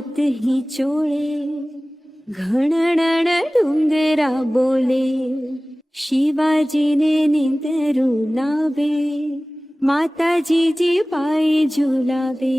हाथ ही चोळे घणणण डुंगरा बोले शिवाजीने निंदरू लावे माताजी जी पायी झुलावे.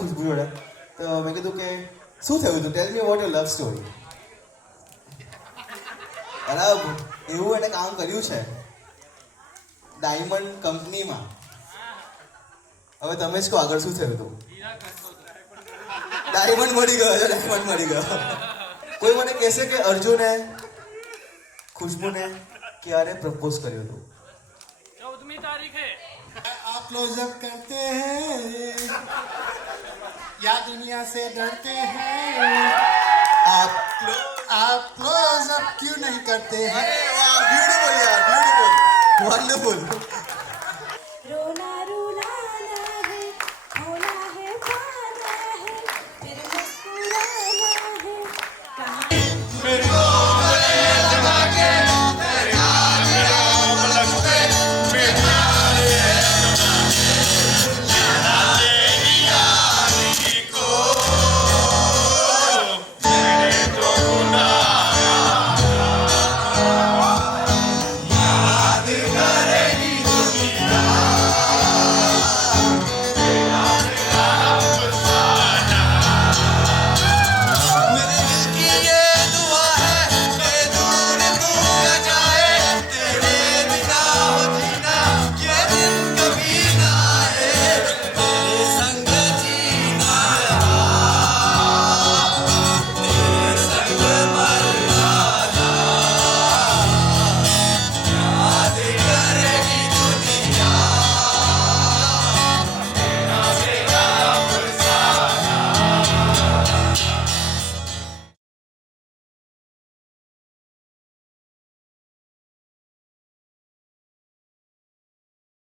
ખુશ્બુ જોડે તો મેં કીધું કે શું થયું હતું, tell me about your love story. બરાબર, એવું એને કામ કર્યું છે ડાયમંડ કંપનીમાં. હવે તમે જ કહો આગળ શું થયું હતું. ડાયમંડ મળી ગયો છે, ડાયમંડ મળી ગયો. કોઈ મને કહેશે કે અર્જુને ખુશ્બુને ક્યારે પ્રપોઝ કર્યું હતું. 14મી તારીખે. आप क्लोजअप करते हैं या दुनिया से डरते हैं, आप क्लोजअप क्यों नहीं करते हैं. ब्यूटीफुल यार, ब्यूटीफुल, वंडरफुल.